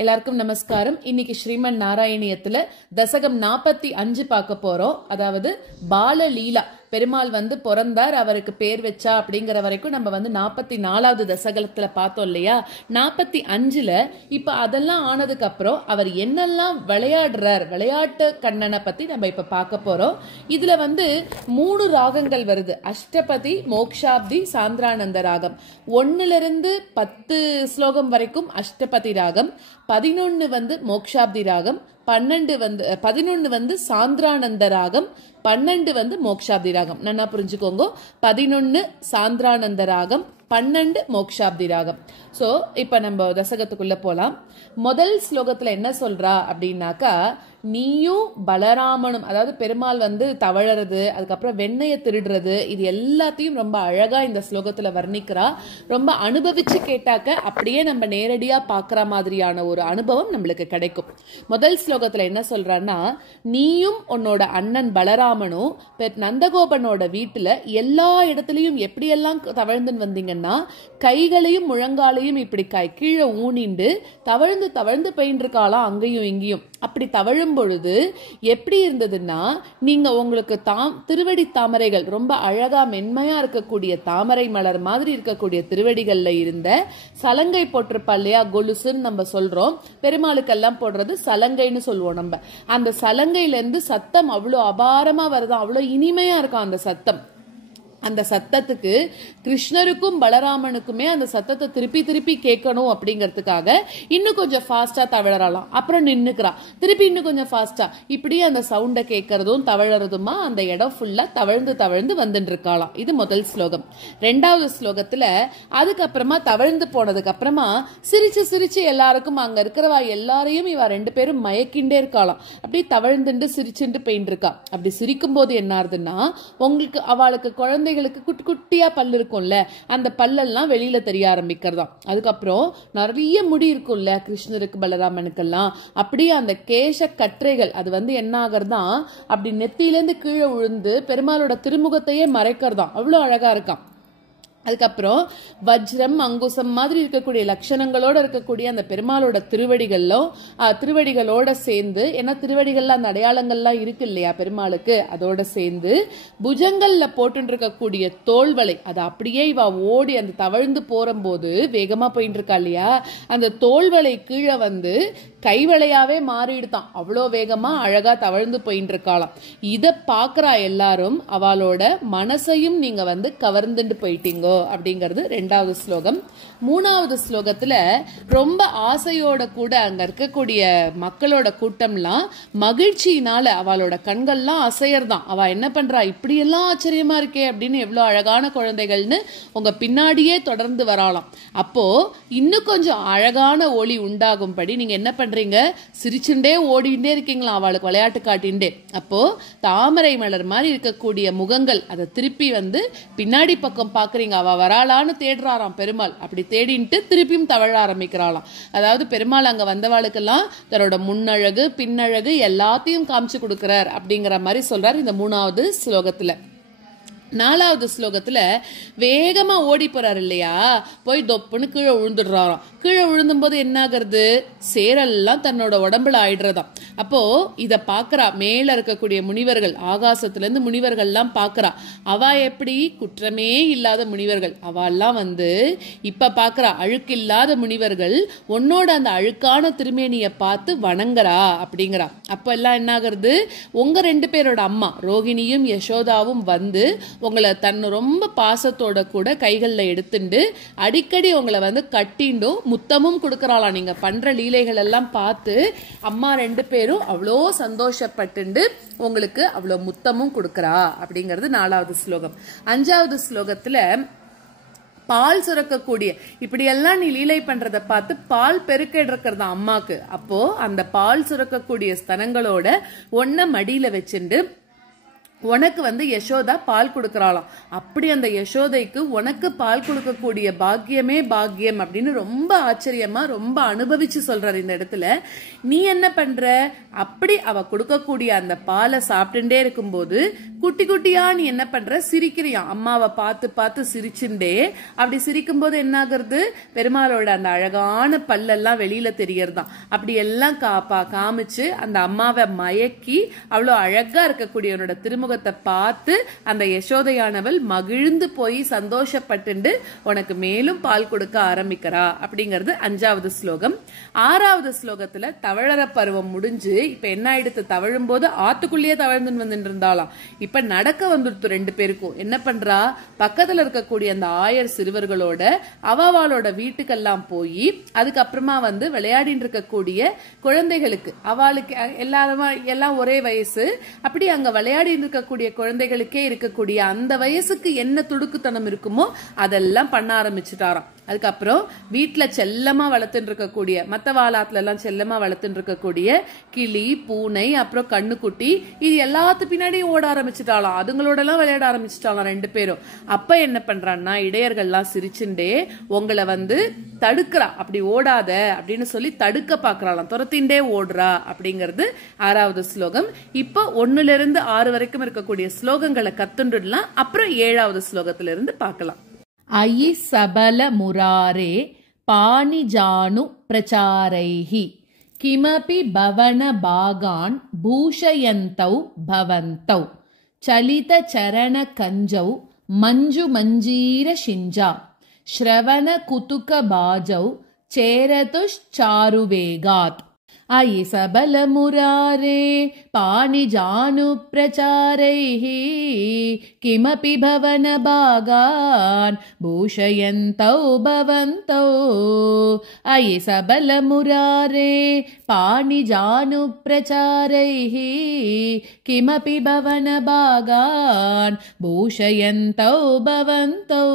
எல்லாருக்கும் நமஸ்காரம். இன்னைக்கு ஸ்ரீமன் நாராயணியத்துல தசகம் 45 பார்க்க போறோம். அதாவது பாலலீலா, பெருமாள் பிறந்தார், அவருக்கு பேர் வச்சா அப்படிங்கிற வரைக்கும் நம்ம 44வது தசகத்துல பார்த்தோம் இல்லையா. 45ல இப்ப அதெல்லாம் ஆனதுக்கு அப்புறம் அவர் என்னெல்லாம் விளையாடுறார், விளையாட்டு கண்ணனை பத்தி நம்ம இப்ப பார்க்க போறோம். இதுல 3 ராகங்கள் வருது. அஷ்டபதி, மோக்ஷாப்தி, சாந்திரானந்த ராகம். 1ல இருந்து 10 ஸ்லோகம் வரைக்கும் அஷ்டபதி ராகம், 11 மோக்ஷாப்தி ராகம், 11 சாந்திரானந்த ராகம், 12 மோக்ஷாப்தி ராகம். நல்லா புரிஞ்சுக்கோங்க. 11 சாந்திரானந்த ராகம், 12 மோக்ஷாப்தி ராகம். சோ இப்ப நம்ம தசகத்துக்குள்ள போலாம். முதல் ஸ்லோகத்துல என்ன சொல்றா அப்படின்னாக்கா, நீயும் பலராமனும், அதாவது பெருமாள் தவழறது, அதுக்கப்புறம் வெண்ணைய திருடுறது, இது எல்லாத்தையும் ரொம்ப அழகா இந்த ஸ்லோகத்துல வர்ணிக்கிறா. ரொம்ப அனுபவிச்சு கேட்டாக்க அப்படியே நம்ம நேரடியா பாக்குற மாதிரியான ஒரு அனுபவம் நம்மளுக்கு கிடைக்கும். முதல் ஸ்லோகத்துல என்ன சொல்றான்னா, நீயும் உன்னோட அண்ணன் பலராமனும் நந்தகோபனோட வீட்டுல எல்லா இடத்துலயும் எப்படியெல்லாம் தவழ்ந்துன்னு வந்தீங்கன்னா, கைகளையும் முழங்காலையும் இப்படி கீழே ஊனிண்டு தவழ்ந்து தவழ்ந்து பெயின்னு இருக்காளாம் அங்கேயும் இங்கேயும். அப்படி தவழும் பொழுது எப்படி இருந்ததுன்னா, நீங்க உங்களுக்கு திருவடி தாமரைகள், ரொம்ப அழகா மென்மையா இருக்கக்கூடிய தாமரை மலர் மாதிரி இருக்கக்கூடிய திருவடிகள்ல இருந்த சலங்கை போட்டிருப்பா இல்லையா, கொலுசுன்னு நம்ம சொல்றோம். பெருமாளுக்கெல்லாம் போடுறது சலங்கைன்னு சொல்லுவோம் நம்ம. அந்த சலங்கையில இருந்து சத்தம் அவ்வளவு அபாரமா வருதான், அவ்வளவு இனிமையா இருக்கும் அந்த சத்தம். அந்த சத்தத்துக்கு கிருஷ்ணருக்கும் பலராமனுக்குமே அந்த சத்தத்தை திருப்பி திருப்பி கேட்கணும் அப்படிங்கறதுக்காக இன்னும் கொஞ்சம் ஃபாஸ்டா தவழறலாம். அப்புறம் நின்னுக்கிறா, திருப்பி இன்னும் கொஞ்சம் ஃபாஸ்டா, இப்படியே அந்த சவுண்ட கேட்கறதும் தவழறதுமா அந்த இடம் ஃபுல்லா தவழ்ந்து தவழ்ந்து வந்துட்டு இருக்காளாம். இது முதல் ஸ்லோகம். 2வது ஸ்லோகத்துல அதுக்கப்புறமா தவழ்ந்து போனதுக்கு அப்புறமா சிரிச்சு சிரிச்சு எல்லாருக்கும் அங்க இருக்கிறவா எல்லாரையும் இவ 2 பேரும் மயக்கிண்டே இருக்காளாம். அப்படி தவழ்ந்துட்டு சிரிச்சுட்டு போயிட்டு இருக்கா. அப்படி சிரிக்கும் போது என்ன ஆகுதுன்னா, உங்களுக்கு அவளுக்கு குழந்தைகளுக்கு குட்டி குட்டியா பல்லு இருக்கும்ல, அந்த பல்லெல்லாம் வெளியில தெரிய ஆரம்பிக்கிறதாம். அதுக்கப்புறம் நிறைய முடி இருக்கும்ல கிருஷ்ணருக்கு பலராமனுக்கெல்லாம், அப்படியே அந்த கேச கற்றைகள் அது என்ன ஆகுறதா, அப்படி நெத்தியில இருந்து கீழே விழுந்து பெருமாளோட திருமுகத்தையே மறைக்கிறதாம். அவ்வளவு அழகா இருக்கான். அதுக்கப்புறம் வஜ்ரம் அங்குசம் மாதிரி இருக்கக்கூடிய லட்சணங்களோட இருக்கக்கூடிய அந்த பெருமாளோட திருவடிகளோட சேர்ந்து, ஏன்னா திருவடிகள்ல அந்த அடையாளங்கள்லாம் இருக்கு இல்லையா பெருமாளுக்கு, அதோட சேர்ந்து புஜங்கள்ல போட்டு இருக்கக்கூடிய தோள்வளை, அது அப்படியே இவ ஓடி அந்த தவழ்ந்து போறம்போது வேகமா போயிட்டு இருக்கா இல்லையா, அந்த தோள்வளை கீழே கைவளையாவே மாறிடுதான். அவ்வளோ வேகமா அழகா தவழ்ந்து போயிட்டு இருக்காளாம். இத பாக்குறா எல்லாரும். அவளோட மனசையும் நீங்க கவர்ந்துட்டு போயிட்டீங்க அப்படிங்கிறது 2வது ஸ்லோகம். 3வது ஸ்லோகத்துல ரொம்ப ஆசையோட கூட அங்க இருக்கக்கூடிய மக்களோட கூட்டம்லாம் மகிழ்ச்சியினால அவளோட கண்கள்லாம் அசையறதான். அவ என்ன பண்றா, இப்படி எல்லாம் ஆச்சரியமா இருக்கே அப்படின்னு, எவ்வளவு அழகான குழந்தைகள்னு உங்க பின்னாடியே தொடர்ந்து வராலாம். அப்போ இன்னும் கொஞ்சம் அழகான ஒளி உண்டாகும்படி நீங்க என்ன பண்றீங்க, சிரிச்சுண்டே ஓடிண்டே இருக்கீங்களா அவளுக்கு விளையாட்டு காட்டிண்டே. அப்போ தாமரை மலர் மாதிரி இருக்கக்கூடிய முகங்கள் அதை திருப்பி பின்னாடி பக்கம் பாக்குறீங்க. அவ வராளான்னு தேடுறாராம் பெருமாள். அப்படி தேடிட்டு திருப்பியும் தவழ ஆரம்பிக்கிறாளாம். அதாவது பெருமாள் அங்க வந்தவாளுக்கெல்லாம் தன்னோட முன்னழகு பின்னழகு எல்லாத்தையும் காமிச்சு கொடுக்கிறார் அப்படிங்கிற மாதிரி சொல்றார் இந்த 3வது ஸ்லோகத்துல. 4வது ஸ்லோகத்துல வேகமா ஓடி போறாரு இல்லையா, போய் தொப்புன்னு கீழே விழுந்துடுறாராம். கீழே விழுந்தும் போது என்ன ஆகுறது, சேரெல்லாம் தன்னோட உடம்புல ஆயிடுறதாம். அப்போ இத பாக்குறா மேல இருக்கக்கூடிய முனிவர்கள், ஆகாசத்துல இருந்து முனிவர்கள்லாம் பாக்குறா. அவ எப்படி குற்றமே இல்லாத முனிவர்கள், அவெல்லாம் இப்ப பாக்குறா அழுக்கில்லாத முனிவர்கள் உன்னோட அந்த அழுக்கான திருமேனிய பார்த்து வணங்குறா அப்படிங்கிறா. அப்ப எல்லாம் என்ன ஆகுறது, உங்க 2 பேரோட அம்மா ரோகிணியும் யசோதாவும் உங்களை தன் ரொம்ப பாசத்தோட கூட கைகள்ல எடுத்துண்டு அடிக்கடி உங்களை கட்டிண்டும் முத்தமும் கொடுக்கறாளாம். நீங்க பண்ற லீலைகள் எல்லாம் பார்த்து அம்மா 2 பேரும் அவ்வளோ சந்தோஷப்பட்டு உங்களுக்கு அவ்வளோ முத்தமும் கொடுக்கறா அப்படிங்கிறது 4வது ஸ்லோகம். 5வது ஸ்லோகத்துல பால் சுரக்கக்கூடிய, இப்படி எல்லாம் நீ லீலை பண்றத பார்த்து பால் பெருக்க இருக்கிறதா அம்மாக்கு. அப்போ அந்த பால் சுரக்கக்கூடிய ஸ்தனங்களோட ஒன்ன மடியில வச்சுண்டு உனக்கு யசோதா பால் கொடுக்கறாளாம். அப்படி அந்த யசோதைக்கு உனக்கு பால் கொடுக்கக்கூடிய பாக்கியமே பாக்கியம் அப்படின்னு ரொம்ப ஆச்சரியமா ரொம்ப அனுபவிச்சு சொல்றாரு இந்த இடத்துல. நீ என்ன பண்ற, அப்படி அவ கொடுக்கக்கூடிய அந்த பாலை சாப்பிட்டுட்டே இருக்கும்போது குட்டி குட்டியா நீ என்ன பண்ற, சிரிக்கிறியா. அம்மாவை பார்த்து பார்த்து சிரிச்சுட்டே அப்படி சிரிக்கும் போது என்ன ஆகுறது, பெருமாளோட அந்த அழகான பல்லெல்லாம் வெளியில தெரியறதாம். அப்படி எல்லாம் காமிச்சு அந்த அம்மாவை மயக்கி அவ்வளோ அழகா இருக்கக்கூடியவனோட திருமுகத்தை பார்த்து அந்த யசோதையானவள் மகிழ்ந்து போய் சந்தோஷப்பட்டு உனக்கு மேலும் பால் கொடுக்க ஆரம்பிக்கிறா. அப்படிங்கிறது 5வது ஸ்லோகம். 6வது ஸ்லோகத்துல தவழற பருவம் முடிஞ்சு இப்ப என்ன ஆயிடுத்து, தவழும் போது ஆத்துக்குள்ளேயே தவழ்ந்து வந்துட்டு இருந்தாலாம். இப்ப நடக்க வந்துடுத்து 2 பேருக்கும். என்ன பண்றா, பக்கத்துல இருக்கக்கூடிய அந்த ஆயர் சிறுவர்களோட அவளோட வீட்டுக்கெல்லாம் போய் அதுக்கப்புறமா விளையாடிட்டு இருக்கக்கூடிய குழந்தைகளுக்கு, அவளுக்கு எல்லாம் ஒரே வயசு, அப்படி அங்க விளையாடி இருக்கக்கூடிய குழந்தைகளுக்கே இருக்கக்கூடிய அந்த வயசுக்கு என்ன துடுக்குத்தனம் இருக்குமோ அதெல்லாம் பண்ண ஆரம்பிச்சுட்டாராம். அதுக்கப்புறம் வீட்டுல செல்லமா வளர்த்துட்டு இருக்கக்கூடிய, மத்த வாலாத்துல எல்லாம் செல்லமா வளர்த்துட்டு இருக்கக்கூடிய கிளி, பூனை, அப்புறம் கண்ணுக்குட்டி, இது எல்லாத்து பின்னாடியும் ஓட ஆரம்பிச்சுட்டாலாம். அதுங்களோட எல்லாம் விளையாட ஆரம்பிச்சுட்டாலாம் 2 பேரும். அப்ப என்ன பண்றான்னா, இடையர்கள்லாம் சிரிச்சுண்டே உங்களை தடுக்கிறா, அப்படி ஓடாத அப்படின்னு சொல்லி தடுக்க பாக்குறாளாம், துரத்திண்டே ஓடுறா. அப்படிங்கிறது 6வது ஸ்லோகம். இப்போ 1ல இருந்து 6 வரைக்கும் இருக்கக்கூடிய ஸ்லோகங்களை கத்துண்டுலாம் அப்புறம் 7வது ஸ்லோகத்துல இருந்து பார்க்கலாம். अयि सबल मुरारे पाणिजानु प्रचारैः किमपि भवन भागान् भूषयन्तौ भवन्तौ चलित चरण कंजौ मंजु मंजीर शिंजा श्रवण कुतुक बाजौ चेरतुश्चारुवेगात् अयि सबल मुरारे पाणिजानु प्रचारैः किमपि भवन भागान् भूषयन्तौ भवन्तौ अयि सबल मुरारे पाणिजानु प्रचारैः किमपि भवन भागान् भूषयन्तौ भवन्तौ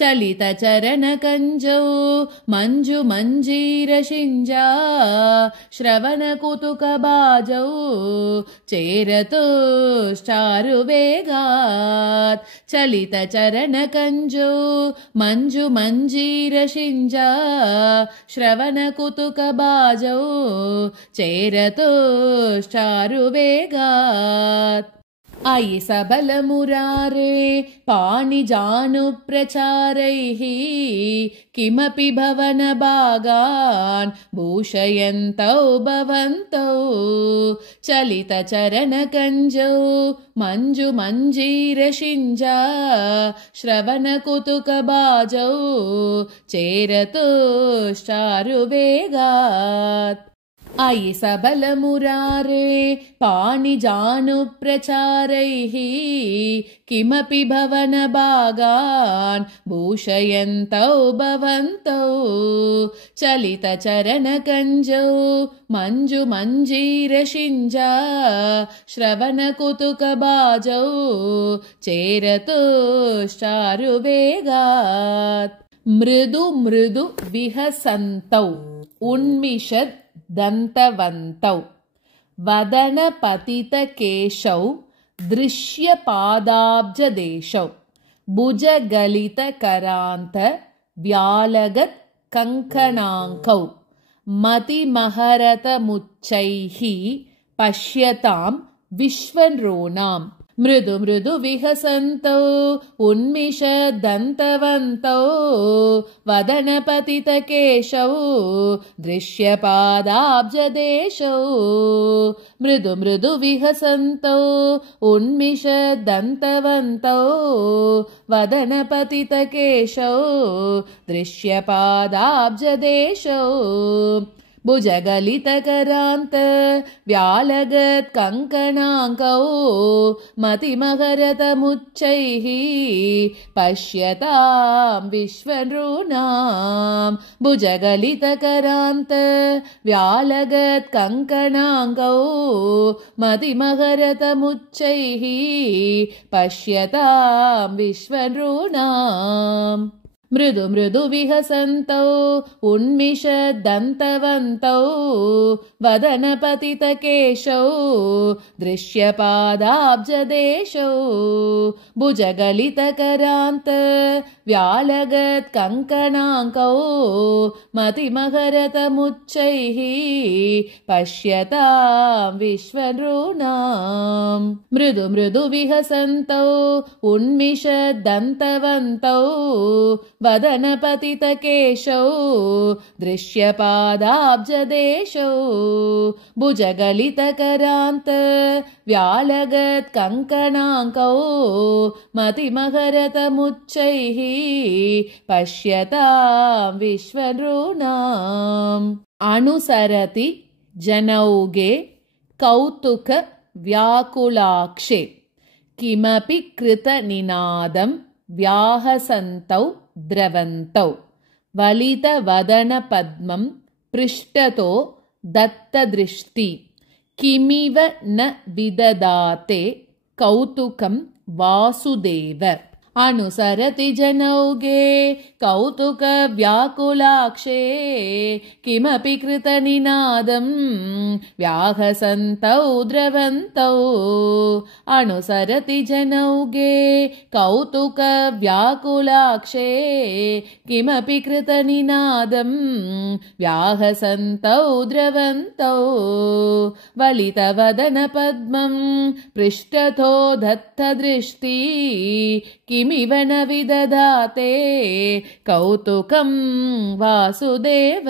चलित चरण कंजौ मंजु मंजीर शिंजा श्रवण कुतुक बाजौ चेरतुश्चारुवेगात् चलित चरण कंजौ मंजु मंजीर शिंजा श्रवण कुतुक बाजौ चेरतुश्चारुवेगात् अयि सबल मुरारे पाणिजानु प्रचारैः किमपि भवन भागान् भूषयन्तौ भवन्तौ चलित चरण कंजौ मंजु मंजीर शिंजा श्रवण कुतुक बाजौ चेरतुश्चारुवेगात् अयि सबल मुरारे पाणिजानु प्रचारैः किमपि भवन भागान् भूषयन्तौ भवन्तौ चलित चरण कंजौ मंजु मंजीर शिंजा श्रवण कुतुक बाजौ चेरतुश्चारुवेगात् मृदु मृदु विहसन्तौ उन्मिषद् दन्तवन्तौ वदन पतित केशौ दृश्य पादाब्जदेशौ भुजगलित करान्त व्यालगत् कंकणाङ्कौ मतिमहरत मुच्चैः पश्यतां विश्वनृणाम् मृदु मृदु विहसन्तौ उन्मिषदन्तवन्तौ वदनपतित केशौ दृश्यपादाब्जदेशौ मृदु मृदु विहसन्तौ उन्मिषदन्तवन्तौ वदनपतित केशौ दृश्यपादाब्जदेशौ भुजगलित करान्त व्यालगत् कंकणाङ्कौ मतिमहरत मुच्चैः पश्यतां विश्वनृणाम् भुजगलित करान्त व्यालगत् कंकणाङ्कौ मतिमहरत मुच्चैः पश्यतां विश्वनृणाम् मृदु मृदु विहसन्तौ उन्मिषदन्तवन्तौ वदनपतित केशौ दृश्यपादाब्जदेशौ भुजगलितकरान्त व्यालगत्कङ्कणाङ्कौ मतिमहरतमुच्चैः पश्यतां विश्वनॄणाम् मृदु मृदु विहसन्तौ उन्मिषद्दन्तवन्तौ वदनपतितकेशौ दृश्यपादाब्जदेशौ भुजगलितकरान्त व्यालगत्कङ्कणाङ्कौ मतिमहरतमुच्चैः पश्यतां विश्वनॄणाम् अनुसरति जनौगे कौतुक व्याकुलाक्षे किमपि कृतनिनादं व्याहसन्तौ द्रवन्तौ वलितवदनपद्मं पृष्ठतो दत्तदृष्टि किमिव न विददाते कौतुकं वासुदेव अनुसरति जनौगे कौतुक व्याकुलाक्षे किमपि कृतनिनादं व्याहसन्तौ द्रवन्तौ अनुसरति जनौगे कौतुक व्याकुलाक्षे किमपि कृतनिनादं व्याहसन्तौ द्रवन्तौ वलितवदनपद्मं पृष्ठतो दत्तदृष्टि किमिव न विददाते कौतुकं वासुदेव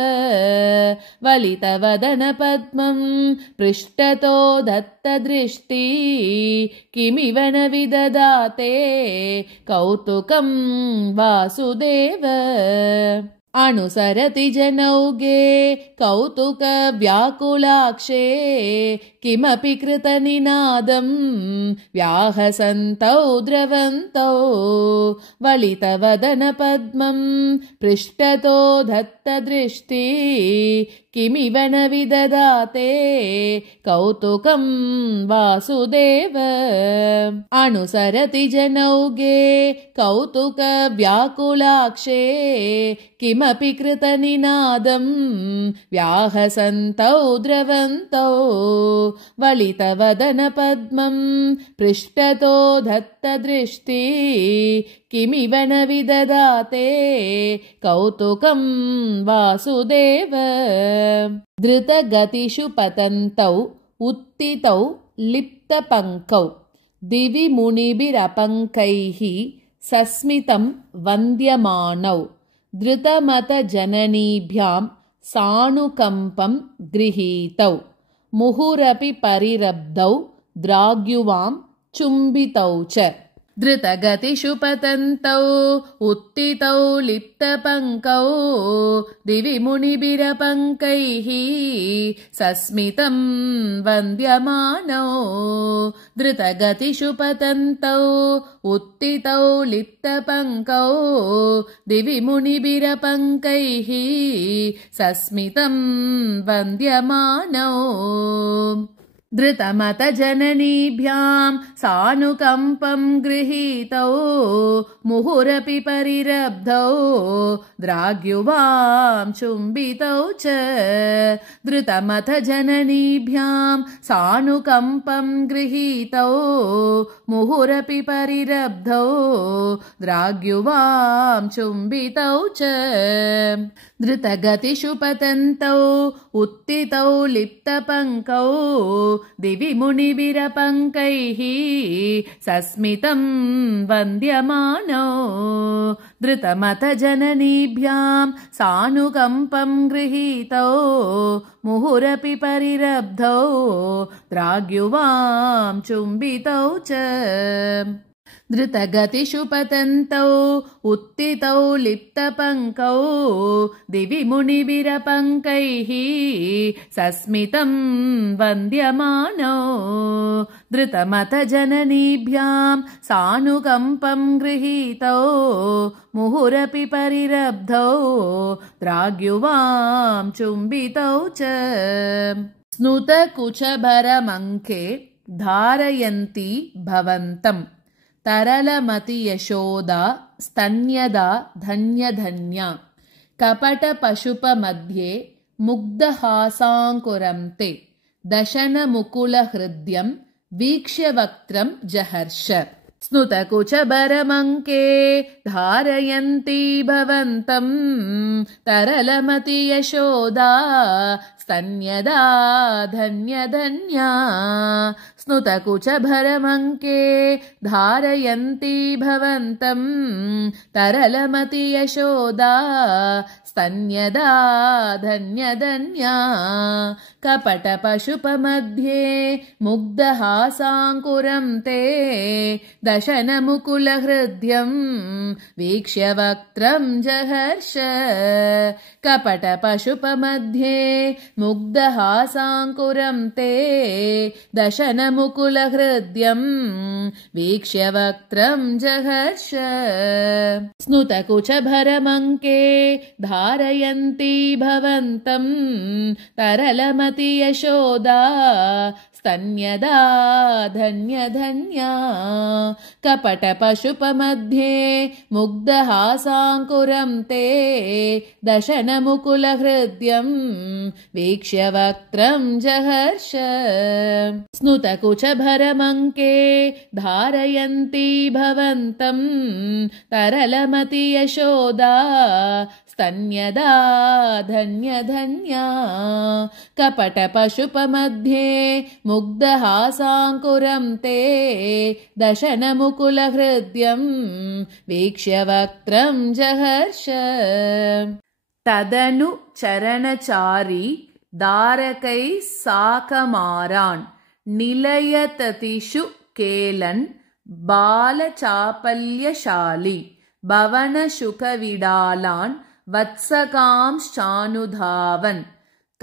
वलितवदनपद्मं पृष्ठतो दत्तदृष्टि किमिव न विददाते कौतुकं वासुदेव अनुसरति जनौगे कौतुक व्याकुलाक्षे किमपि कृतनिनादं व्याहसन्तौ द्रवन्तौ वलितवदनपद्मं पृष्ठतो दत्तदृष्टि किमिव न विददाते कौतुकं वासुदेव अनुसरति जनौगे कौतुक व्याकुलाक्षे किमपि कृतनिनादं व्याहसन्तौ द्रवन्तौ वलितवदनपद्मं पृष्ठतो दत्तदृष्टि किमिव न विददाते कौतुकं वासुदेव धृतगतिषु पतन्तौ उत्थितौ लिप्तपङ्कौ दिवि मुनिभिरपङ्कैः सस्मितं वन्द्यमानौ धृतमतजननीभ्यां सानुकम्पं गृहीतौ मुहुरपि परिरब्धौ द्राग्युवां चुम्बितौ च धृतगतिषु पतन्तौ उत्थितौ लिप्तपङ्कौ दिवि मुनिभिरपङ्कैः सस्मितं वन्द्यमानौ धृतगतिषु पतन्तौ उत्थितौ लिप्तपङ्कौ दिवि मुनिभिरपङ्कैः सस्मितं वन्द्यमानौ धृतमतजननीभ्यां सानुकम्पं गृहीतौ मुहुरपि परिरब्धौ द्राग्युवां चुम्बितौ च धृतमतजननीभ्यां सानुकम्पं गृहीतौ मुहुरपि परिरब्धौ द्राग्युवां चुम्बितौ च धृतगतिषु पतन्तौ उत्थितौ लिप्तपङ्कौ दिवि मुनिभिरपङ्कैः सस्मितं वन्द्यमानौ धृतमतजननीभ्यां सानुकम्पं गृहीतौ मुहुरपि परिरब्धौ द्राग्युवां चुम्बितौ च धृतगतिषु पतन्तौ उत्थितौ लिप्तपङ्कौ दिवि मुनिभिरपङ्कैः सस्मितं वन्द्यमानौ धृतमतजननीभ्यां सानुकम्पं गृहीतौ मुहुरपि परिरब्धौ द्राग्युवां चुम्बितौ च स्नुतकुचभरमङ्के धारयन्ती भवन्तम् तरलमति यशोदा स्तन्यदा धन्यधन्या कपटपशुपमध्ये मुग्धहासाङ्कुरं ते दशनमुकुलहृद्यं वीक्ष्य वक्त्रं जहर्ष स्नुतकुचभरमङ्के धारयन्ती भवन्तं तरलमति यशोदा स्तन्यदा धन्यधन्या स्नुतकुचभरमङ्के धारयन्ती भवन्तं तरलमति यशोदा स्तन्यदा धन्यधन्या कपटपशुपमध्ये मुग्धहासाङ्कुरं ते दशनमुकुलहृद्यं वीक्ष्य वक्त्रं जहर्ष कपटपशुपमध्ये मुग्धहासाङ्कुरं ते दशनमुकुलहृद्यं वीक्ष्य वक्त्रं जहर्ष स्नुतकुचभरमङ्के धारयन्ती भवन्तं तरलमति यशोदा स्तन्यदा धन्यधन्या कपटपशुपमध्ये मुग्धहासाङ्कुरं ते दशनमुकुलहृद्यं वीक्ष्य वक्त्रं जहर्ष स्नुतकुचभरमङ्के धारयन्ती भवन्तं तरलमति यशोदा स्तन्यदा धन्यधन्या कपटपशुपमध्ये मुग्धहासाङ्कुरं ते दशनमुकुलहृद्यं वीक्ष्य वक्त्रं जहर्ष तदनु चरणचारी दारकैः साकमारान् निलयततिषु केलन् बालचापल्यशाली भवनशुकविडालान् वत्सकांश्चानुधावन्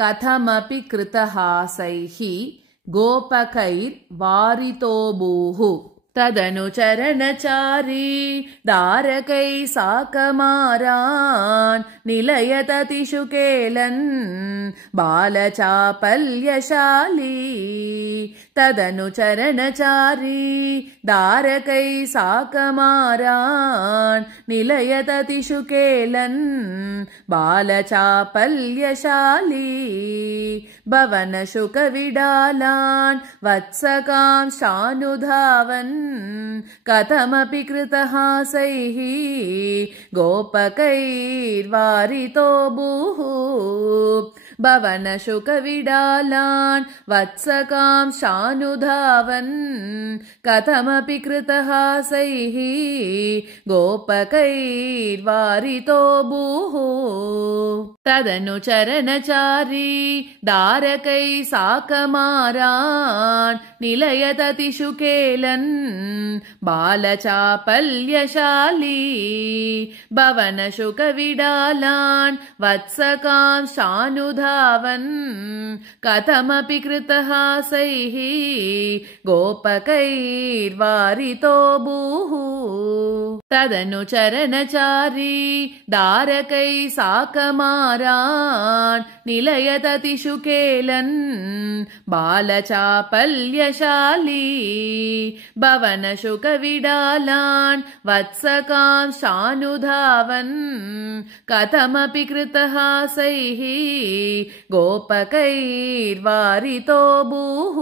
कथमपि कृतहासैः गोपकैर्वारितोऽभूः तदनु चरणचारी दारकैः साकमारान् निलयततिषु केलन् बालचापल्यशाली तदनु चरणचारी दारकैः साकमारान् निलयततिषु केलन् बालचापल्यशाली भवनशुकविडालान् वत्सकांश्चानुधावन् कथमपि कृतहासैः गोपकैर्वारितोऽभूः भवनशुकविडालान् वत्सकांश्चानुधावन् कथमपि कृतहासैः गोपकैर्वारितोऽभूः तदनु चरणचारी दारकैः साकमारान् निलयततिषु केलन् बालचापल्यशाली भवनशुकविडालान् वत्सकांश्चानुधावन् कथमपि कृतहासैः गोपकैर्वारितोऽभूः तदनु चरणचारी दारकैः साकमारान् निलयततिषु केलन् बालचापल्यशाली भवनशुकविडालान् वत्सकांश्चानुधावन् कथमपि कृतहासैः गोपकैर्वारितोऽभूः